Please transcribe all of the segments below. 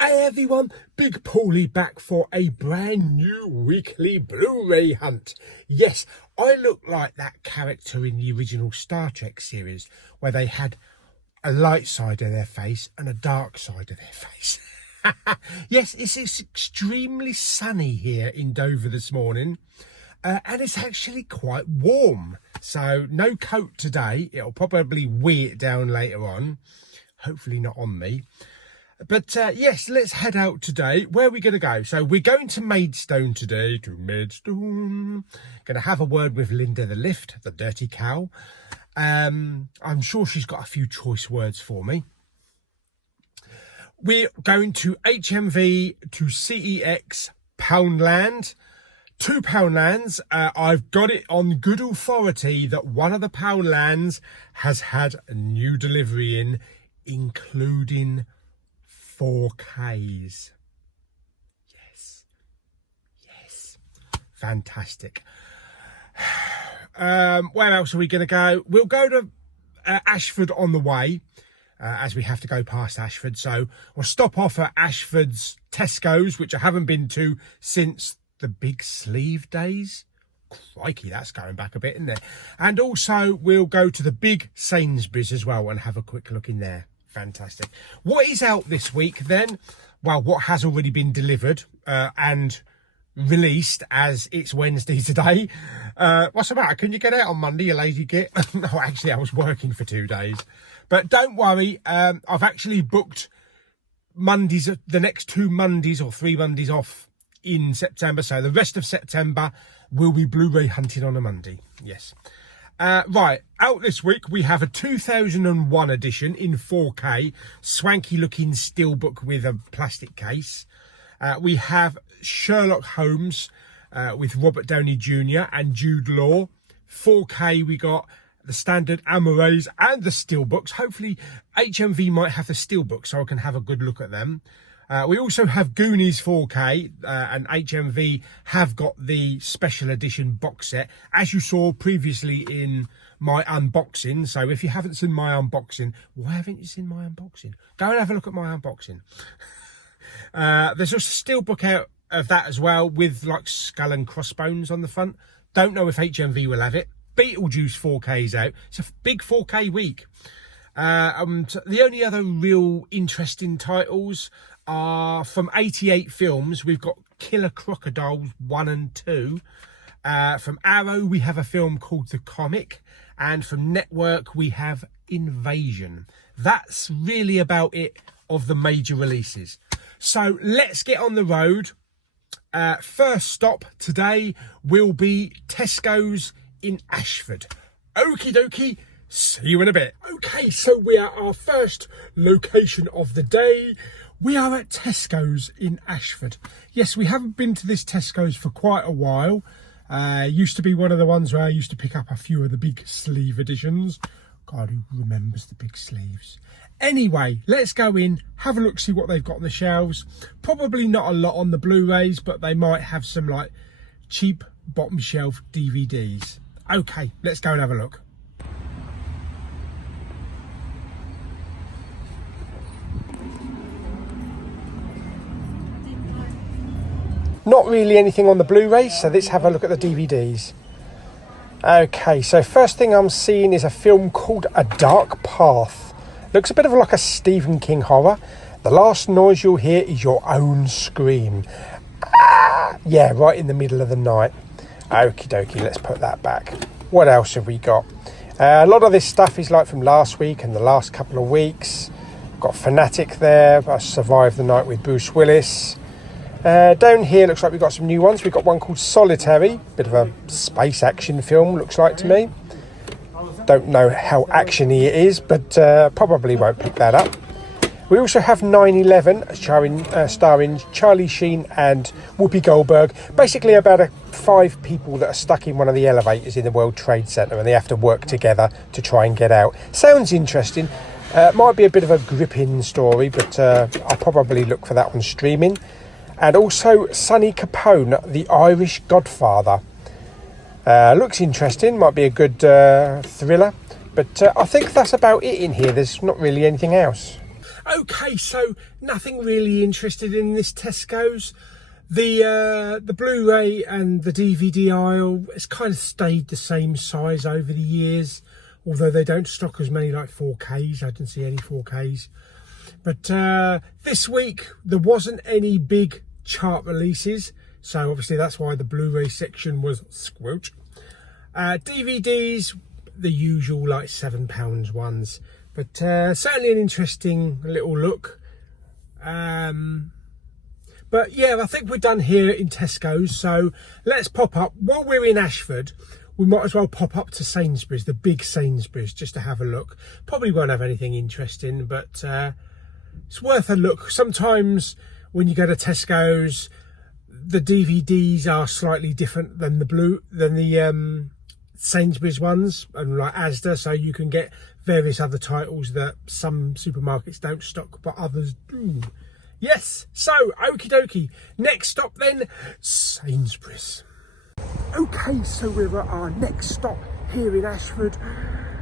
Hey everyone, Big Pauly back for a brand new weekly Blu-ray hunt. Yes, I look like that character in the original Star Trek series where they had a light side of their face and a dark side of their face. Yes, it's extremely sunny here in Dover this morning. And it's actually quite warm. So no coat today. It'll probably wee it down later on. Hopefully not on me. But yes, let's head out today. Where are we going to go? So we're going to Maidstone today, Going to have a word with Linda the Lift, the dirty cow. I'm sure she's got a few choice words for me. We're going to HMV to CEX Poundland. 2 Poundlands. I've got it on good authority that one of the Poundlands has had a new delivery in, including 4Ks. Yes, fantastic. Where else are we going to go? We'll go to Ashford on the way, as we have to go past Ashford. So we'll stop off at Ashford's Tesco's, which I haven't been to since the big sleeve days. Crikey, that's going back a bit, isn't it? And also we'll go to the big Sainsbury's as well and have a quick look in there. Fantastic. What is out this week then? Well, what has already been delivered and released, as it's Wednesday today. What's the matter? Can you get out on Monday, you lazy git? No, actually, I was working for 2 days. But don't worry, I've actually booked Mondays, the next 2 Mondays or 3 Mondays off in September. So the rest of September will be Blu-ray hunting on a Monday. Yes. Right, out this week we have a 2001 edition in 4K, swanky looking steelbook with a plastic case. We have Sherlock Holmes with Robert Downey Jr. and Jude Law. 4K we got the standard Amores and the steelbooks. Hopefully HMV might have the steelbooks so I can have a good look at them. We also have Goonies 4K and HMV have got the special edition box set, as you saw previously in my unboxing. So if you haven't seen my unboxing, why haven't you seen my unboxing? Go and have a look at my unboxing. There's also a steelbook out of that as well with like skull and crossbones on the front. Don't know if HMV will have it. Beetlejuice 4K's out. It's a big 4K week. The only other real interesting titles are from 88 Films. We've got Killer Crocodiles 1 and 2. From Arrow, we have a film called The Comic. And from Network, we have Invasion. That's really about it of the major releases. So let's get on the road. First stop today will be Tesco's in Ashford. Okie dokie. See you in a bit. Okay, so we are our first location of the day. We are at Tesco's in Ashford. Yes, we haven't been to this Tesco's for quite a while. Used to be one of the ones where I used to pick up a few of the big sleeve editions. God, who remembers the big sleeves? Anyway, let's go in, have a look, see what they've got on the shelves. Probably not a lot on the Blu-rays, but they might have some like cheap bottom shelf DVDs. Okay, let's go and have a look. Not really anything on the Blu-rays, so let's have a look at the DVDs. Okay, so first thing I'm seeing is a film called A Dark Path. Looks a bit of like a Stephen King horror. The last noise you'll hear is your own scream. Ah! Yeah, right in the middle of the night. Okie dokie, let's put that back. What else have we got? A lot of this stuff is like from last week and the last couple of weeks. Got Fanatic there, I Survived the Night with Bruce Willis. Down here looks like we've got some new ones. We've got one called Solitary, bit of a space action film looks like to me. Don't know how actiony it is, but probably won't pick that up. We also have 9/11 starring Charlie Sheen and Whoopi Goldberg, basically about 5 people that are stuck in one of the elevators in the World Trade Center and they have to work together to try and get out. Sounds interesting. Might be a bit of a gripping story, but I'll probably look for that on streaming. And also Sonny Capone, the Irish Godfather. Looks interesting, might be a good thriller, but I think that's about it in here. There's not really anything else. Okay, so nothing really interested in this Tesco's. The Blu-ray and the DVD aisle, it's kind of stayed the same size over the years, although they don't stock as many like 4Ks. I didn't see any 4Ks. But this week there wasn't any big chart releases, so obviously that's why the Blu-ray section was squelch. DVDs, the usual like £7 ones, but certainly an interesting little look. But yeah, I think we're done here in Tesco's, so let's pop up. While we're in Ashford, we might as well pop up to Sainsbury's, the big Sainsbury's, just to have a look. Probably won't have anything interesting, but it's worth a look. Sometimes when you go to Tesco's, the DVDs are slightly different than the Sainsbury's ones, and like Asda, so you can get various other titles that some supermarkets don't stock, but others do. Yes, so okie dokie. Next stop then, Sainsbury's. Okay, so we're at our next stop here in Ashford,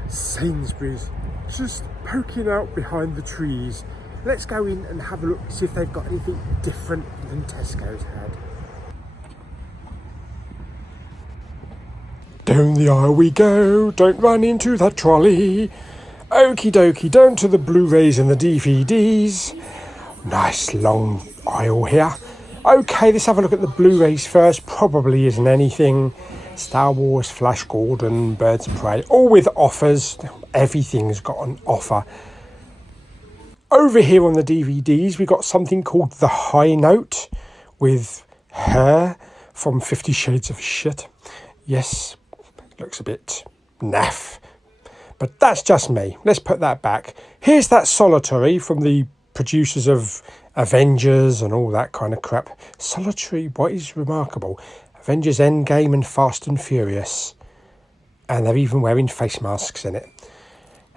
Sainsbury's. Just poking out behind the trees. Let's go in and have a look, see if they've got anything different than Tesco's had. Down the aisle we go, don't run into that trolley. Okie dokie, down to the Blu-rays and the DVDs. Nice long aisle here. Okay, let's have a look at the Blu-rays first. Probably isn't anything. Star Wars, Flash Gordon, Birds of Prey, all with offers. Everything's got an offer. Over here on the DVDs, we got something called The High Note with Her from 50 Shades of Shit. Yes, looks a bit naff, but that's just me. Let's put that back. Here's that Solitary from the producers of Avengers and all that kind of crap. Solitary, what is remarkable? Avengers Endgame and Fast and Furious. And they're even wearing face masks in it.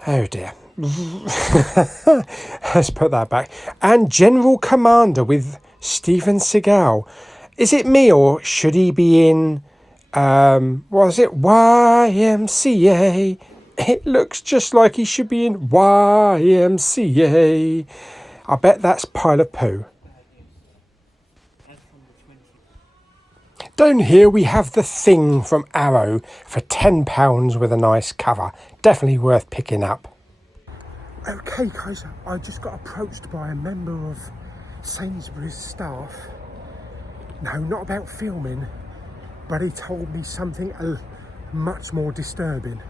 Oh dear. Let's put that back. And General Commander with Steven Seagal. Is it me, or should he be in, was it YMCA? It looks just like he should be in YMCA. I bet that's Pile of Poo. Down here we have The Thing from Arrow for £10 with a nice cover. Definitely worth picking up. Okay guys, I just got approached by a member of Sainsbury's staff. No, not about filming, but he told me something much more disturbing.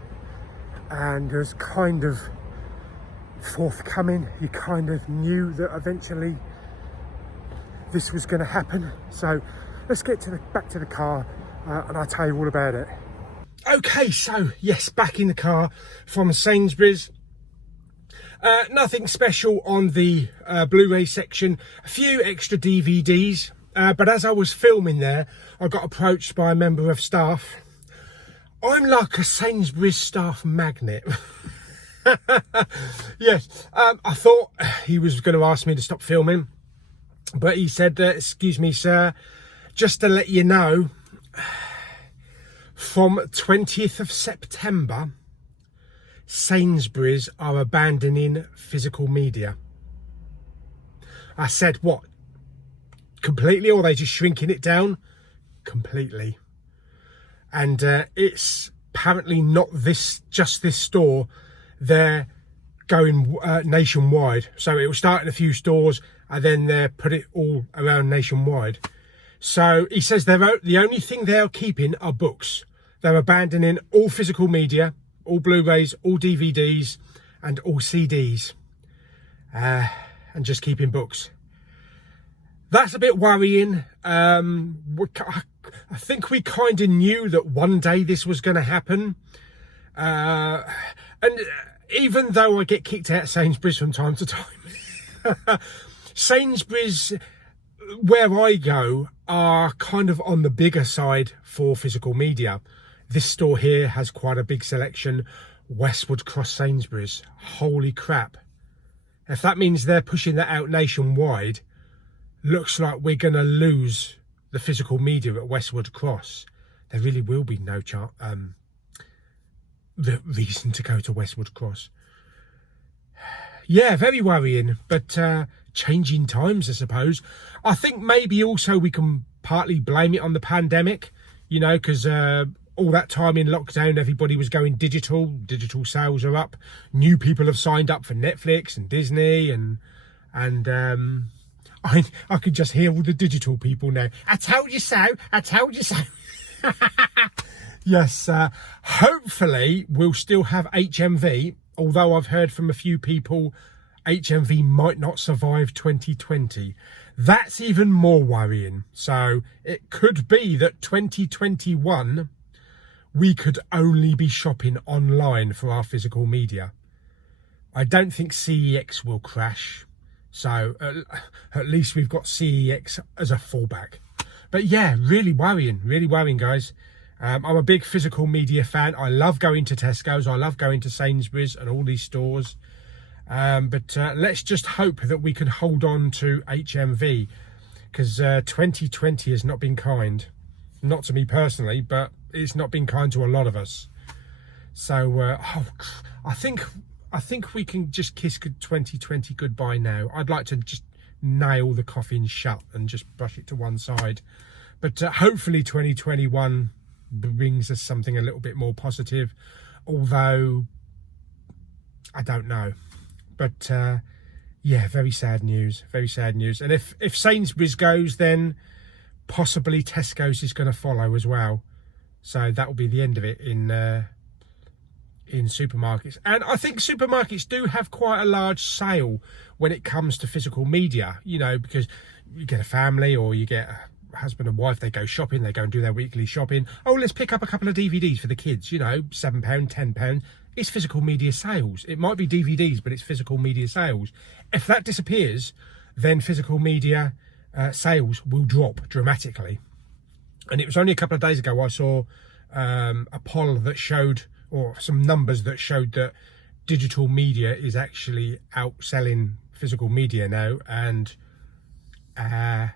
And was kind of forthcoming. He kind of knew that eventually this was going to happen. So let's get back to the car and I'll tell you all about it. Okay, so yes, back in the car from Sainsbury's. Nothing special on the Blu-ray section. A few extra DVDs, but as I was filming there, I got approached by a member of staff. I'm like a Sainsbury's staff magnet. Yes, I thought he was going to ask me to stop filming, but he said, excuse me sir, just to let you know, from 20th of September, Sainsbury's are abandoning physical media. I said, what? Completely, or are they just shrinking it down? Completely. And it's apparently not just this store. They're going nationwide. So it will start in a few stores and then they put it all around nationwide. So he says the only thing they're keeping are books. They're abandoning all physical media, all Blu-rays, all DVDs and all CDs. And just keeping books. That's a bit worrying. I think we kind of knew that one day this was going to happen. And even though I get kicked out of Sainsbury's from time to time, Sainsbury's, where I go, are kind of on the bigger side for physical media. This store here has quite a big selection. Westwood Cross Sainsbury's. Holy crap. If that means they're pushing that out nationwide, looks like we're going to lose the physical media at Westwood Cross. There really will be no reason to go to Westwood Cross. Yeah, very worrying, but changing times, I suppose. I think maybe also we can partly blame it on the pandemic, you know, because all that time in lockdown, everybody was going digital. Digital sales are up. New people have signed up for Netflix and Disney, and I could just hear all the digital people now. I told you so. I told you so. Yes, hopefully we'll still have HMV, although I've heard from a few people HMV might not survive 2020. That's even more worrying. So it could be that 2021 we could only be shopping online for our physical media. I don't think CEX will crash, so at least we've got CEX as a fallback. But yeah, really worrying, guys. I'm a big physical media fan. I love going to Tesco's, I love going to Sainsbury's and all these stores. But let's just hope that we can hold on to HMV, because 2020 has not been kind. Not to me personally, but it's not been kind to a lot of us. So I think we can just kiss 2020 goodbye now. I'd like to just nail the coffin shut and just brush it to one side. But hopefully 2021 brings us something a little bit more positive, although I don't know. But yeah, very sad news. And if Sainsbury's goes, then possibly Tesco's is going to follow as well. So that will be the end of it in supermarkets. And I think supermarkets do have quite a large sale when it comes to physical media, you know, because you get a family or you get a husband and wife, they go shopping, they go and do their weekly shopping. Oh, let's pick up a couple of DVDs for the kids, you know, £7, £10. It's physical media sales. It might be DVDs, but it's physical media sales. If that disappears, then physical media sales will drop dramatically. And it was only a couple of days ago I saw a poll that showed, or some numbers that showed, that digital media is actually outselling physical media now. And I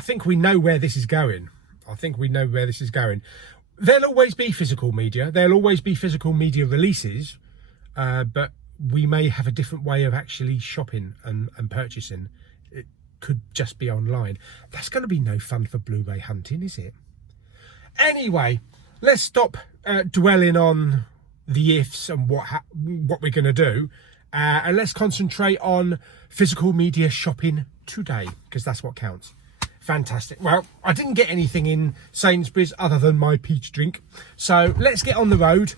think we know where this is going. There'll always be physical media. There'll always be physical media releases, but we may have a different way of actually shopping and purchasing. It could just be online. That's going to be no fun for Blu-ray hunting, is it? Anyway, let's stop dwelling on the ifs and what we're going to do, and let's concentrate on physical media shopping today, because that's what counts. Fantastic. Well, I didn't get anything in Sainsbury's other than my peach drink. So let's get on the road.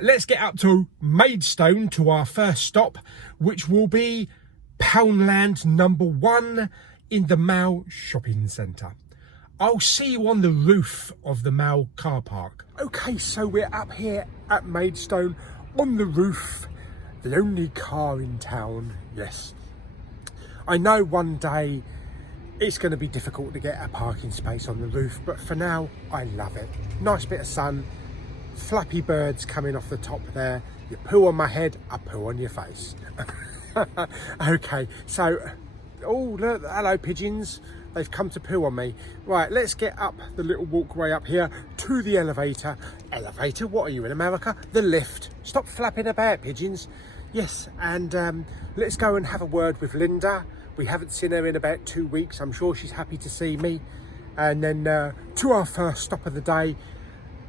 Let's get up to Maidstone to our first stop, which will be Poundland #1 in the Mall Shopping Centre. I'll see you on the roof of the Mall car park. Okay, so we're up here at Maidstone on the roof. The only car in town, yes. I know one day it's going to be difficult to get a parking space on the roof, but for now, I love it. Nice bit of sun, flappy birds coming off the top there. You poo on my head, I poo on your face. Okay, so, oh, look, hello pigeons. They've come to poo on me. Right, let's get up the little walkway up here to the elevator. Elevator? What are you in America? The lift. Stop flapping about, pigeons. Yes, and let's go and have a word with Linda. We haven't seen her in about 2 weeks. I'm sure she's happy to see me. And then to our first stop of the day,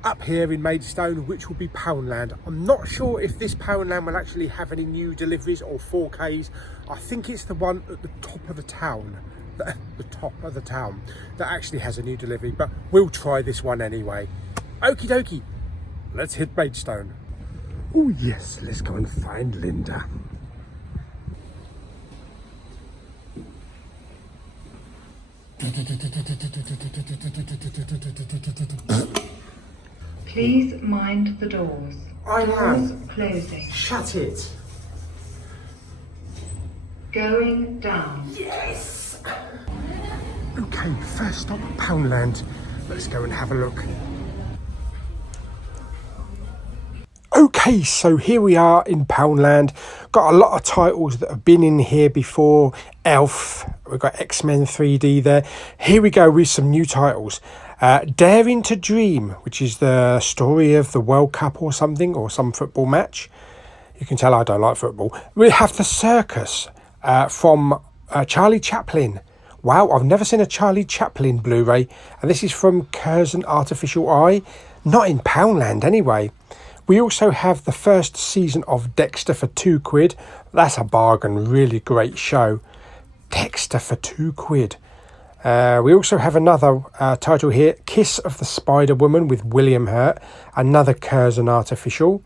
up here in Maidstone, which will be Poundland. I'm not sure if this Poundland will actually have any new deliveries or 4Ks. I think it's the one at the top of the town. The top of the town that actually has a new delivery, but we'll try this one anyway. Okie dokie, let's hit Maidstone. Oh yes, let's go and find Linda. Please mind the doors. I Doors am. closing. Shut it. Going down. Yes. Okay, first stop Poundland. Let's go and have a look. Okay, so here we are in Poundland. Got a lot of titles that have been in here before. Elf, we've got X-Men 3D there. Here we go with some new titles. Daring to Dream, which is the story of the World Cup or something, or some football match. You've You can tell I don't like football. We have The Circus from Charlie Chaplin. Wow, I've never seen a Charlie Chaplin Blu-ray. And this is from Curzon Artificial Eye. Not in Poundland anyway. We also have the first season of Dexter for £2. That's a bargain, really great show. Dexter for £2. We also have another title here, Kiss of the Spider Woman with William Hurt. Another Curzon Artificial.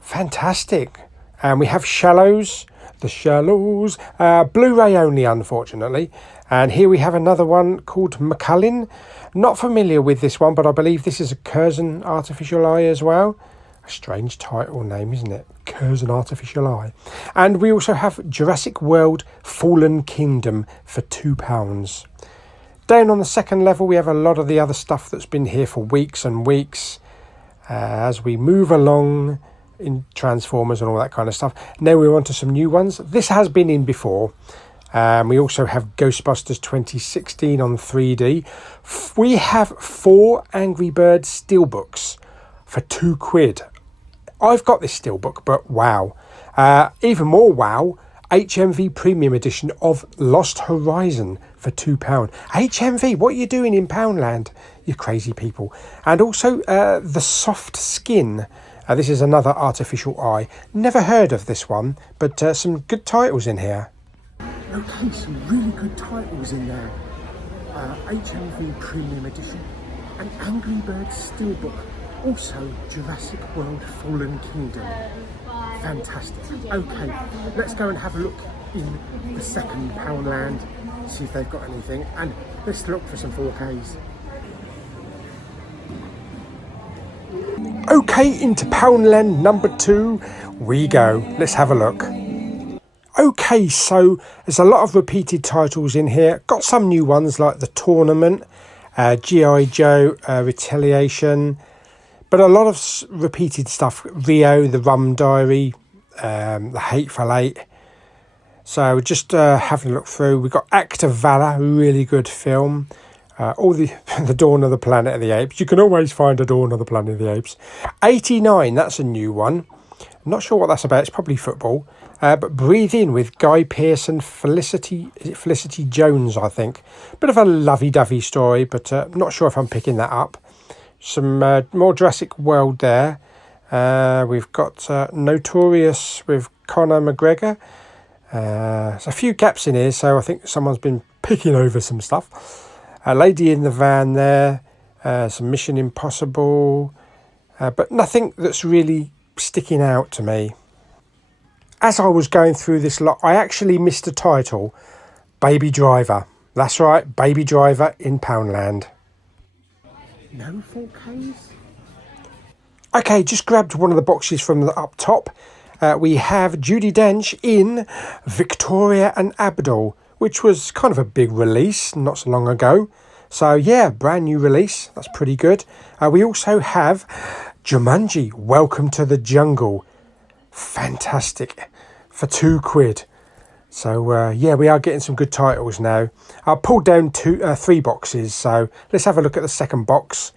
Fantastic. And we have Shallows. The Shallows. Blu-ray only, unfortunately. And here we have another one called McCullin. Not familiar with this one, but I believe this is a Curzon Artificial Eye as well. A strange title name, isn't it? Curzon Artificial Eye. And we also have Jurassic World Fallen Kingdom for £2. Down on the second level, we have a lot of the other stuff that's been here for weeks and weeks. As we move along in Transformers and all that kind of stuff. Now we're on to some new ones. This has been in before. We also have Ghostbusters 2016 on 3D. We have 4 Angry Birds steelbooks for £2. I've got this steelbook, but wow. Even more wow, HMV Premium Edition of Lost Horizon for £2. HMV, what are you doing in Poundland? You crazy people. And also The Soft Skin. This is another Artificial Eye. Never heard of this one, but some good titles in here. Okay, some really good titles in there. HMV Premium Edition, an Angry Birds Steelbook, also Jurassic World Fallen Kingdom. Fantastic. Okay, let's go and have a look in the second Poundland, see if they've got anything, and let's look for some 4Ks. Okay, into Poundland number 2 we go. Let's have a look. Okay, so there's a lot of repeated titles in here. Got some new ones like The Tournament, G.I. Joe, Retaliation, but a lot of repeated stuff. Rio, The Rum Diary, The Hateful Eight. So just having a look through. We've got Act of Valor, really good film. All the Dawn of the Planet of the Apes. You can always find a Dawn of the Planet of the Apes. 89, that's a new one. I'm not sure what that's about. It's probably football. But Breathe In with Guy Pearce and Felicity Jones, I think. Bit of a lovey-dovey story, but not sure if I'm picking that up. Some more Jurassic World there. We've got Notorious with Conor McGregor. There's a few gaps in here, so I think someone's been picking over some stuff. Lady in the Van there. Some Mission Impossible. But nothing that's really sticking out to me. As I was going through this lot, I actually missed a title. Baby Driver. That's right, Baby Driver in Poundland. No 4Ks? Okay, just grabbed one of the boxes from the up top. We have Judi Dench in Victoria and Abdul, which was kind of a big release not so long ago. So yeah, brand new release. That's pretty good. We also have Jumanji, Welcome to the Jungle. Fantastic. For £2. So yeah, we are getting some good titles now. I pulled down 3 boxes, so let's have a look at the second box.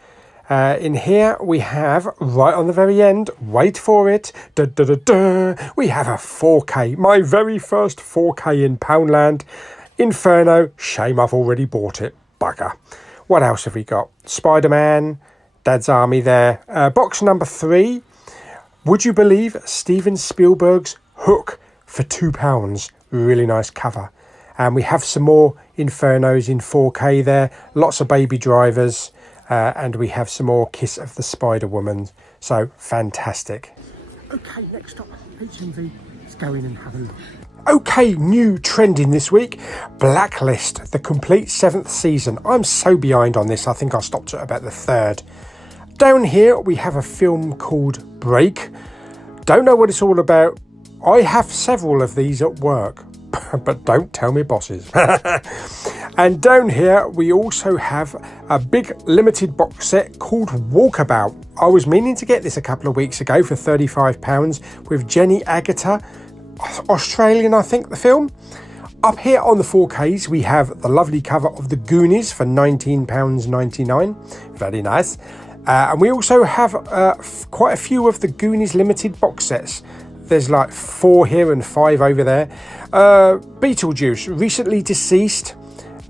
In here we have, right on the very end, wait for it, we have a 4K, my very first 4K in Poundland. Inferno, shame I've already bought it, bugger. What else have we got? Spider-Man, Dad's Army there. Box number 3, would you believe Steven Spielberg's Hook for £2? Really nice cover. And we have some more Infernos in 4K there. Lots of Baby Drivers. And we have some more Kiss of the Spider Woman. So fantastic. Okay, next up, HMV. Let's go in and have a look. Okay, new trending this week. Blacklist, the complete 7th season. I'm so behind on this. I think I stopped at about the 3rd. Down here we have a film called Break. Don't know what it's all about. I have several of these at work, but don't tell me bosses. And down here we also have a big limited box set called Walkabout. I was meaning to get this a couple of weeks ago for £35 with Jenny Agutter, Australian I think the film. Up here on the 4Ks we have the lovely cover of The Goonies for £19.99. Very nice. And we also have quite a few of the Goonies limited box sets. there's like 4 here and 5 over there. Beetlejuice, recently deceased,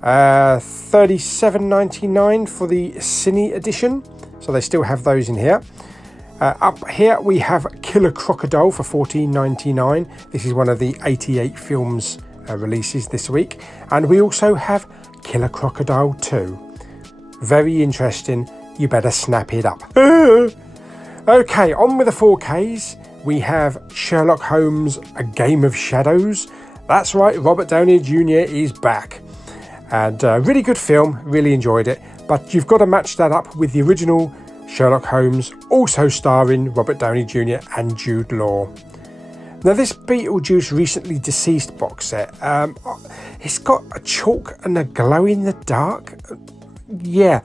$37.99 for the Cine edition, so they still have those in here. Up here we have Killer Crocodile for $14.99. This is one of the 88 films releases this week. And we also have Killer Crocodile 2. Very interesting. You better snap it up. Okay, on with the 4Ks. We have Sherlock Holmes, A Game of Shadows. That's right, Robert Downey Jr. is back. And really good film, really enjoyed it. But you've got to match that up with the original Sherlock Holmes, also starring Robert Downey Jr. and Jude Law. Now this Beetlejuice recently deceased box set, it's got a chalk and a glow in the dark. Yeah,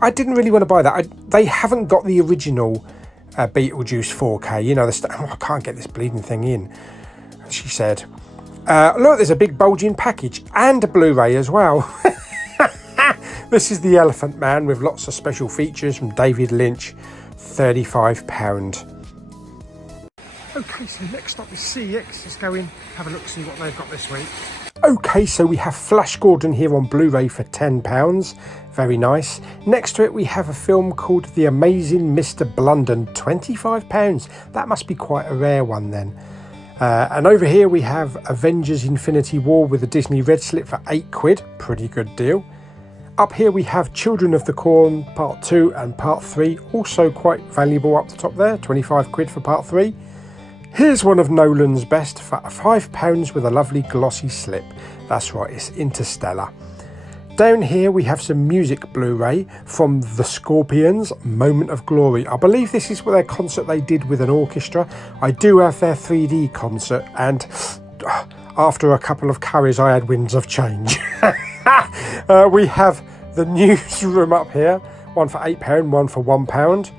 I didn't really want to buy that. They haven't got the original Beetlejuice 4K. You know, I can't get this bleeding thing in, she said. Look, there's a big bulging package and a Blu-ray as well. This is the Elephant Man with lots of special features from David Lynch, £35. Okay, so next up is CEX. Let's go in, have a look, see what they've got this week. Okay, so we have Flash Gordon here on Blu-ray for £10. Very nice. Next to it we have a film called The Amazing Mr. Blunden, £25. That must be quite a rare one then. And over here we have Avengers Infinity War with a Disney Red Slip for £8. Pretty good deal. Up here we have Children of the Corn Part 2 and Part 3. Also quite valuable up the top there. £25 for Part 3. Here's one of Nolan's best for £5 with a lovely glossy slip. That's right, it's Interstellar. Down here we have some music Blu-ray from The Scorpions, Moment of Glory. I believe this is their concert they did with an orchestra. I do have their 3D concert, and after a couple of curries I had winds of change. We have The Newsroom up here, one for £8, one for £1.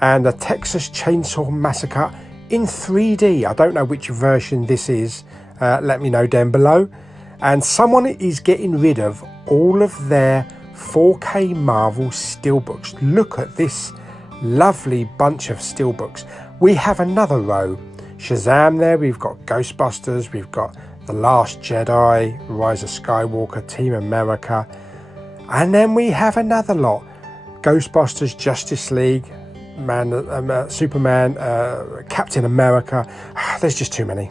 And a Texas Chainsaw Massacre in 3D. I don't know which version this is. Let me know down below. And someone is getting rid of all of their 4K Marvel steelbooks. Look at this lovely bunch of steelbooks. We have another row. Shazam there, we've got Ghostbusters, we've got The Last Jedi, Rise of Skywalker, Team America. And then we have another lot. Ghostbusters, Justice League, Superman, Captain America. There's just too many.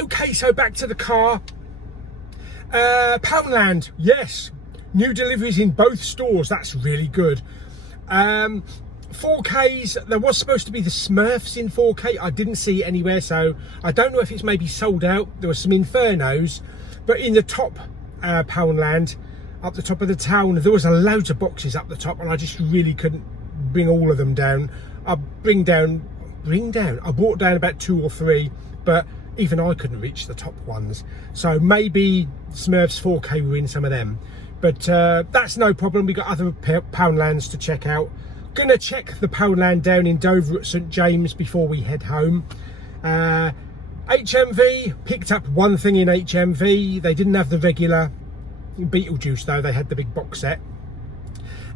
Okay, so back to the car. Poundland, yes, new deliveries in both stores. That's really good. 4Ks, there was supposed to be the Smurfs in 4K. I didn't see it anywhere, so I don't know if it's maybe sold out. There were some Infernos, but in the top Poundland, up the top of the town, there was loads of boxes up the top, and I just really couldn't bring all of them down. I brought down about 2 or 3, but even I couldn't reach the top ones. So maybe Smurfs 4K were in some of them, but that's no problem. We got other Poundlands to check out. Gonna check the Poundland down in Dover at St James before we head home. HMV, picked up one thing in HMV. They didn't have the regular Beetlejuice though, they had the big box set.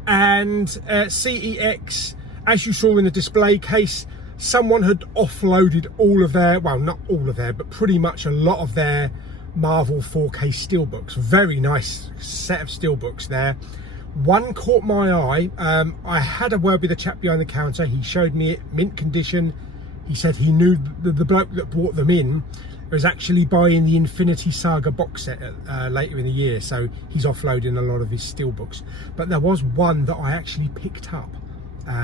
And CEX, as you saw in the display case, someone had offloaded all of their, well, not all of their, but pretty much a lot of their Marvel 4K steelbooks. Very nice set of steelbooks there. One caught my eye. I had a word with a chap behind the counter. He showed me it, mint condition. He said he knew the bloke that brought them in was actually buying the Infinity Saga box set later in the year, so he's offloading a lot of his steelbooks. But there was one that I actually picked up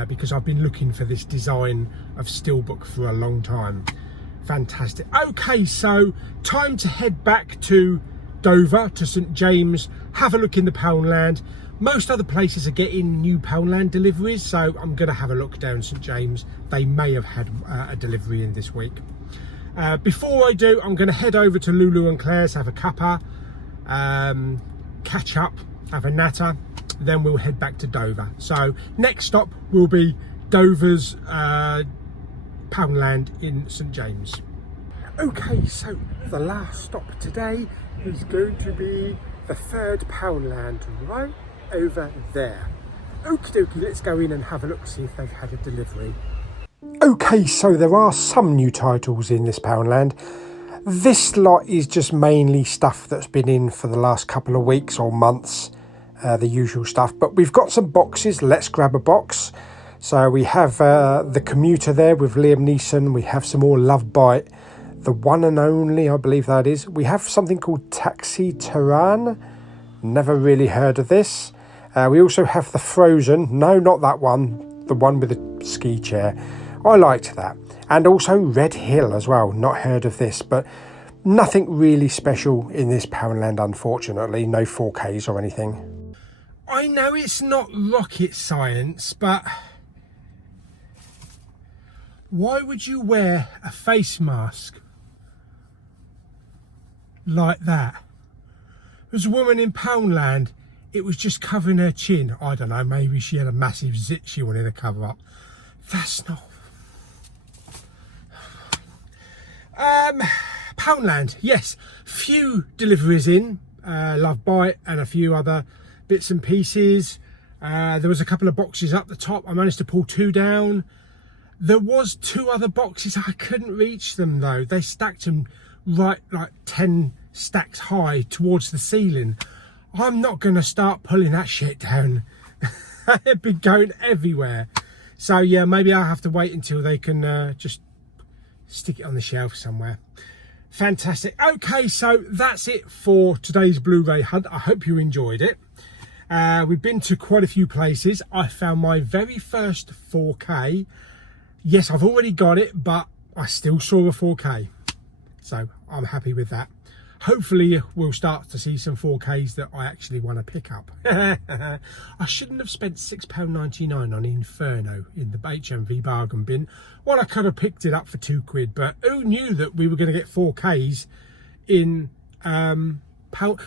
because I've been looking for this design of steelbook for a long time. Fantastic. Okay, so time to head back to Dover, to St James, have a look in the Poundland. Most other places are getting new Poundland deliveries, so I'm going to have a look down St James. They may have had a delivery in this week. Before I do, I'm going to head over to Lulu and Claire's, have a cuppa, catch up, have a natter, then we'll head back to Dover. So next stop will be Dover's Poundland in St James. Okay, so the last stop today is going to be the third Poundland right over there. Okie dokie, let's go in and have a look, see if they've had a delivery. Okay, so there are some new titles in this Poundland. This lot is just mainly stuff that's been in for the last couple of weeks or months, the usual stuff. But we've got some boxes. Let's grab a box. So we have The Commuter there with Liam Neeson. We have some more Love Bite. The One and Only, I believe that is. We have something called Taxi Tehran. Never really heard of this. We also have The Frozen. No, not that one. The one with the ski chair. I liked that. And also Red Hill as well. Not heard of this, but nothing really special in this Poundland, unfortunately. No 4Ks or anything. I know it's not rocket science, but why would you wear a face mask like that? There's a woman in Poundland, it was just covering her chin. I don't know, maybe she had a massive zit she wanted to cover up. That's not... Poundland, yes, few deliveries in, Love Bite and a few other bits and pieces. There was a couple of boxes up the top. I managed to pull 2 down. There was 2 other boxes. I couldn't reach them though. They stacked them right like 10 stacks high towards the ceiling. I'm not going to start pulling that shit down. It'd be going everywhere. So yeah, maybe I'll have to wait until they can just stick it on the shelf somewhere. Fantastic. Okay, so that's it for today's Blu-ray hunt. I hope you enjoyed it. We've been to quite a few places. I found my very first 4K. Yes, I've already got it, but I still saw a 4K. So I'm happy with that. Hopefully we'll start to see some 4Ks that I actually want to pick up. I shouldn't have spent £6.99 on Inferno in the HMV bargain bin. Well, I could have picked it up for £2, but who knew that we were going to get 4Ks in Do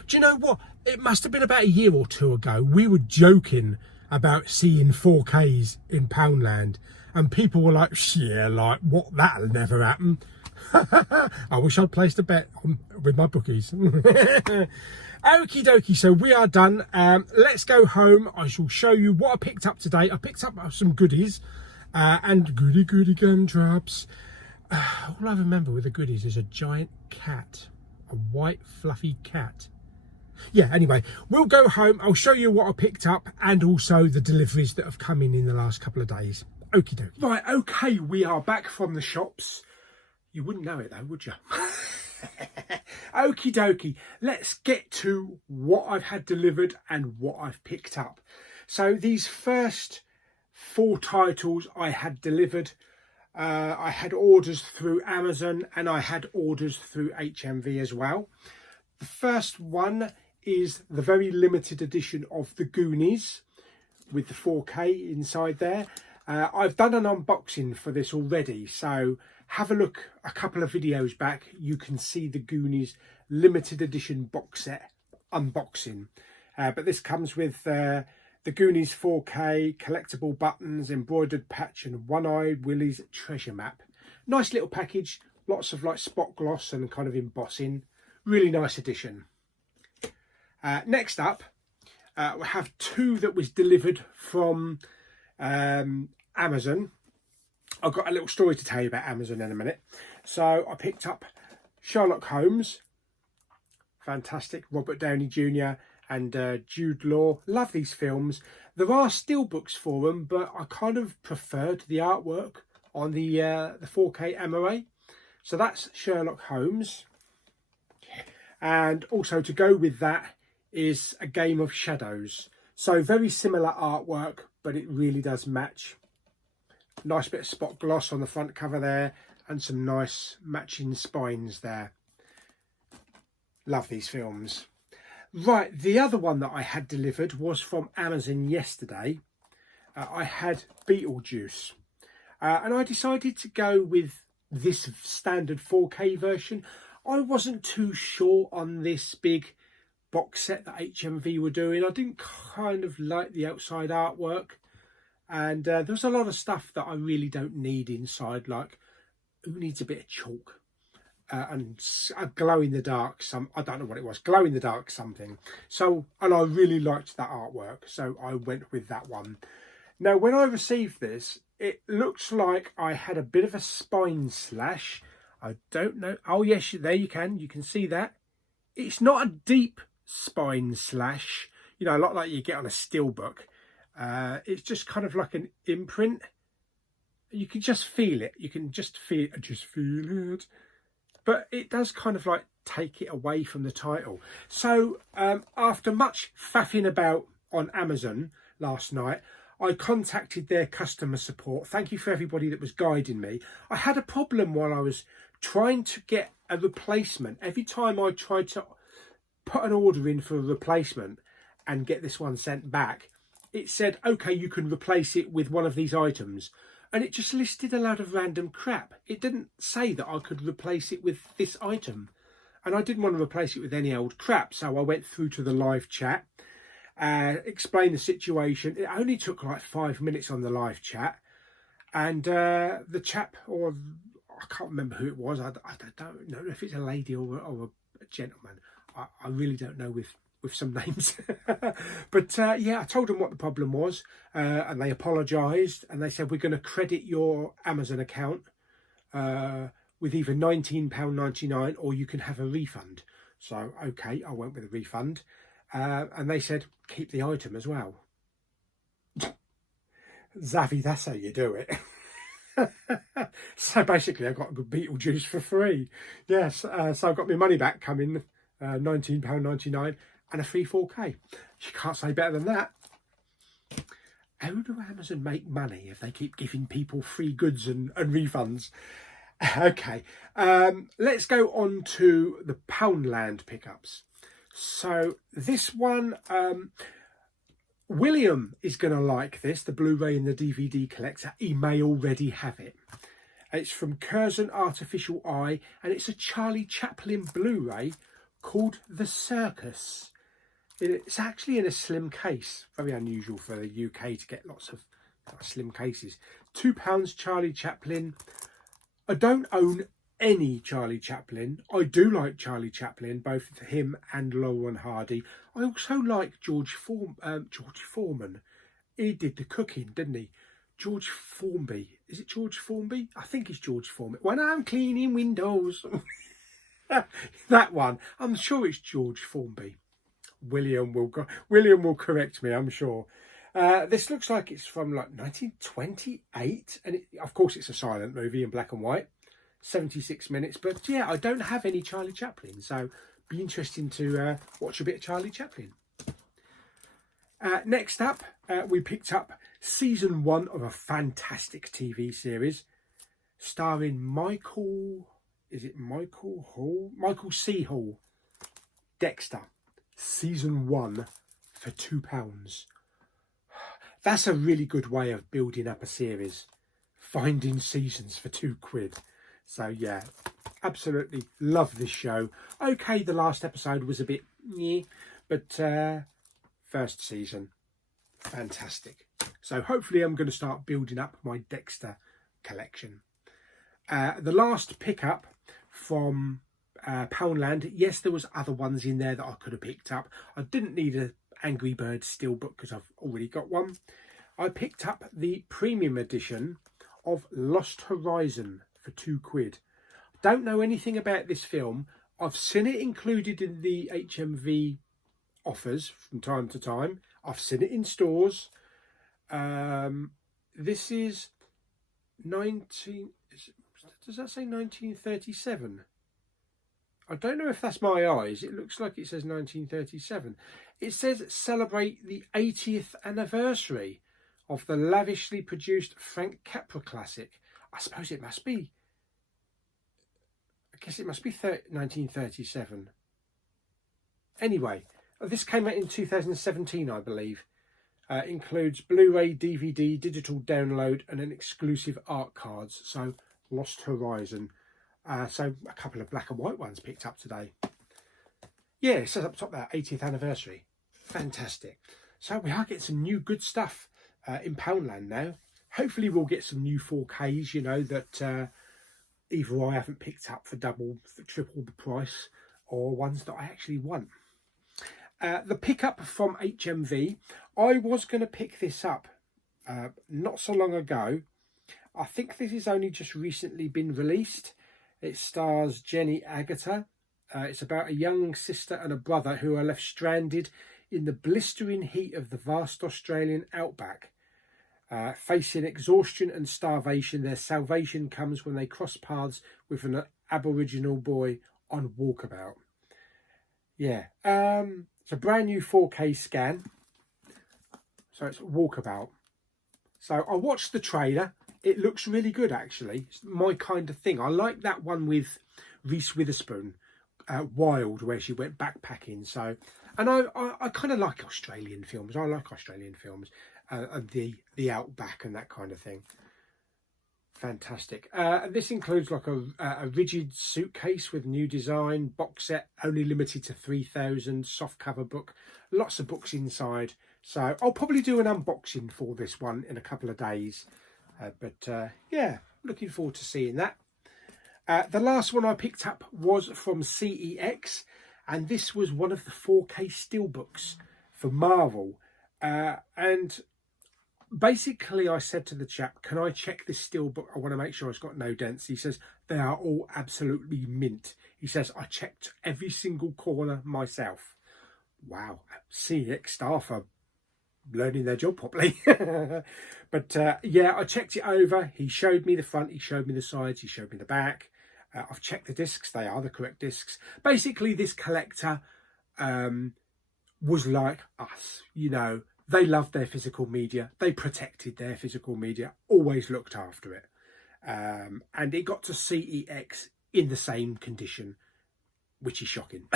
you know what? It must have been about a year or 2 ago. We were joking about seeing 4Ks in Poundland, and people were like, yeah, like, what, that'll never happen. I wish I'd placed a bet with my bookies. Okie dokie, so we are done. Let's go home. I shall show you what I picked up today. I picked up some goodies and goody gumdrops. All I remember with the goodies is a giant cat, a white fluffy cat. Yeah, anyway, we'll go home. I'll show you what I picked up and also the deliveries that have come in the last couple of days. Okie dokie. Right, okay, we are back from the shops. You wouldn't know it though, would you? Okie dokie, let's get to what I've had delivered and what I've picked up. So these first 4 titles I had delivered, I had orders through Amazon and I had orders through HMV as well. The first one is the very limited edition of The Goonies with the 4K inside there. I've done an unboxing for this already, so have a look a couple of videos back. You can see the Goonies limited edition box set unboxing. But this comes with the Goonies 4K, collectible buttons, embroidered patch and One-Eyed Willie's treasure map. Nice little package, lots of like spot gloss and kind of embossing. Really nice edition. Next up, we have 2 that was delivered from Amazon. I've got a little story to tell you about Amazon in a minute. So I picked up Sherlock Holmes. Fantastic. Robert Downey Jr. and Jude Law. Love these films. There are steelbooks for them, but I kind of preferred the artwork on the 4K MOA. So that's Sherlock Holmes. And also to go with that is A Game of Shadows. So very similar artwork, but it really does match. Nice bit of spot gloss on the front cover there and some nice matching spines there. Love these films. Right, the other one that I had delivered was from Amazon yesterday. I had Beetlejuice. And I decided to go with this standard 4K version. I wasn't too sure on this big box set that HMV were doing. I didn't kind of like the outside artwork. And there's a lot of stuff that I really don't need inside, like who needs a bit of chalk and a glow in the dark, I don't know what it was, glow in the dark something. So, and I really liked that artwork, so I went with that one. Now, when I received this, it looks like I had a bit of a spine slash. I don't know. Oh, yes, there you can see that. It's not a deep spine slash, you know, a lot like you get on a steelbook. It's just kind of like an imprint. You can just feel it. You can just feel it. But it does kind of like take it away from the title. So after much faffing about on Amazon last night, I contacted their customer support. Thank you for everybody that was guiding me. I had a problem while I was trying to get a replacement. Every time I tried to put an order in for a replacement and get this one sent back, it said, okay, you can replace it with one of these items. And it just listed a load of random crap. It didn't say that I could replace it with this item. And I didn't want to replace it with any old crap. So I went through to the live chat, explained the situation. It only took like 5 minutes on the live chat. And the chap, or I can't remember who it was. I don't know if it's a lady or a gentleman. I really don't know with some names. But yeah, I told them what the problem was, and they apologised, and they said, we're going to credit your Amazon account with either £19.99 or you can have a refund. So, okay, I went with a refund. And they said, keep the item as well. Zavi, that's how you do it. So basically, I got a good Beetlejuice for free. Yes, so I got my money back coming, £19.99 and a free 4K. You can't say better than that. How do Amazon make money if they keep giving people free goods and refunds? Okay, let's go on to the Poundland pickups. So this one, William is going to like this, the Blu-ray and the DVD collector. He may already have it. It's from Curzon Artificial Eye, and it's a Charlie Chaplin Blu-ray called The Circus. It's actually in a slim case. Very unusual for the UK to get lots of slim cases. £2 Charlie Chaplin. I don't own any Charlie Chaplin. I do like Charlie Chaplin, both him and Laurel and Hardy. I also like George Foreman. He did the cooking, didn't he? George Formby. Is it George Formby? I think it's George Formby. When I'm cleaning windows. That one. I'm sure it's George Formby. William will correct me, I'm sure. This looks like it's from like 1928, and of course it's a silent movie in black and white, 76 minutes. But yeah, I don't have any Charlie Chaplin, so be interesting to watch a bit of Charlie Chaplin. Next up, we picked up season 1 of a fantastic TV series starring Michael C. Hall, Dexter. Season 1 for £2. That's a really good way of building up a series. Finding seasons for £2. So yeah, absolutely love this show. Okay, the last episode was a bit meh, but first season, fantastic. So hopefully I'm going to start building up my Dexter collection. The last pickup from Poundland. Yes, there was other ones in there that I could have picked up. I didn't need an Angry Bird steelbook because I've already got one. I picked up the premium edition of Lost Horizon for £2. Don't know anything about this film. I've seen it included in the HMV offers from time to time. I've seen it in stores. This is 19... Does that say 1937? I don't know if that's my eyes. It looks like it says 1937. It says celebrate the 80th anniversary of the lavishly produced Frank Capra classic. I suppose it must be. I guess it must be 1937. Anyway, this came out in 2017, I believe. Includes Blu-ray, DVD, digital download, and an exclusive art cards. So, Lost Horizon. So a couple of black and white ones picked up today. Yeah, it says up top there, 80th anniversary. Fantastic. So we are getting some new good stuff in Poundland now. Hopefully we'll get some new 4Ks, you know, that either I haven't picked up for triple the price, or ones that I actually want. The pickup from HMV, I was going to pick this up not so long ago. I think this has only just recently been released. It stars Jenny Agutter. It's about a young sister and a brother who are left stranded in the blistering heat of the vast Australian outback. Facing exhaustion and starvation, their salvation comes when they cross paths with an Aboriginal boy on walkabout. Yeah, it's a brand new 4K scan. So it's walkabout. So I watched the trailer. It looks really good, actually. It's my kind of thing. I like that one with Reese Witherspoon, Wild, where she went backpacking. So, and I kind of like Australian films. I like Australian films, and the outback and that kind of thing. Fantastic. This includes like a rigid suitcase with new design, box set, only limited to 3,000, soft cover book, lots of books inside. So I'll probably do an unboxing for this one in a couple of days. Yeah, looking forward to seeing that. The last one I picked up was from CEX, and this was one of the 4K steelbooks for Marvel. And basically I said to the chap, can I check this steelbook? I want to make sure it's got no dents. He says, they are all absolutely mint. He says, I checked every single corner myself. Wow, CEX staff are learning their job properly. But yeah, I checked it over. He showed me the front, he showed me the sides, he showed me the back. I've checked the discs, they are the correct discs. Basically, this collector was like us, you know. They loved their physical media, they protected their physical media, always looked after it. And it got to CEX in the same condition, which is shocking.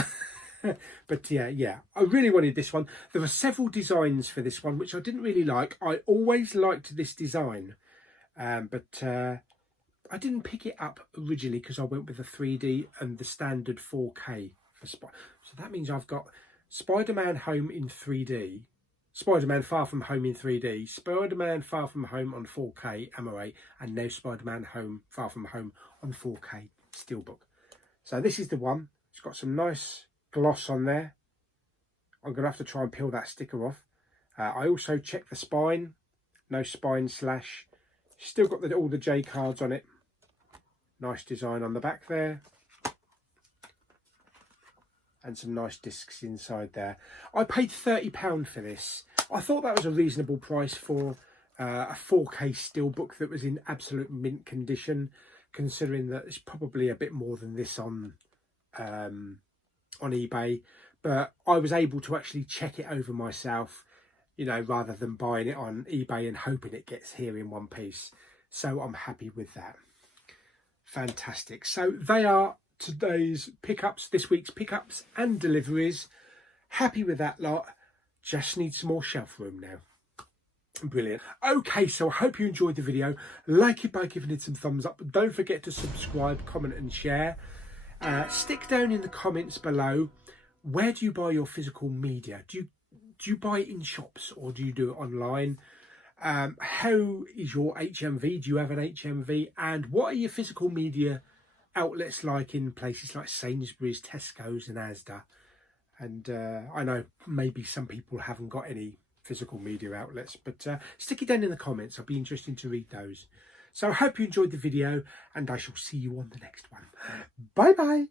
But yeah, I really wanted this one. There were several designs for this one, which I didn't really like. I always liked this design, but I didn't pick it up originally because I went with the 3D and the standard 4K for so that means I've got Spider-Man Home in 3D, Spider-Man Far From Home in 3D, Spider-Man Far From Home on 4K MOA, and now Spider-Man Home Far From Home on 4K Steelbook. So this is the one. It's got some nice gloss on there. I'm going to have to try and peel that sticker off. I also checked the spine. No spine slash. Still got all the J cards on it. Nice design on the back there. And some nice discs inside there. I paid £30 for this. I thought that was a reasonable price for a 4K steelbook that was in absolute mint condition, considering that it's probably a bit more than this on eBay. But I was able to actually check it over myself, you know, rather than buying it on eBay and hoping it gets here in one piece. So I'm happy with that. Fantastic. So they are today's pickups, this week's pickups and deliveries. Happy with that lot. Just need some more shelf room now. Brilliant. Okay, so I hope you enjoyed the video. Like it by giving it some thumbs up. Don't forget to subscribe, comment and share. Stick down in the comments below, where do you buy your physical media? Do you buy it in shops or do you do it online? How is your HMV? Do you have an HMV? And what are your physical media outlets like in places like Sainsbury's, Tesco's and Asda? And I know maybe some people haven't got any physical media outlets, but stick it down in the comments. I'll be interested to read those. So I hope you enjoyed the video and I shall see you on the next one. Bye bye.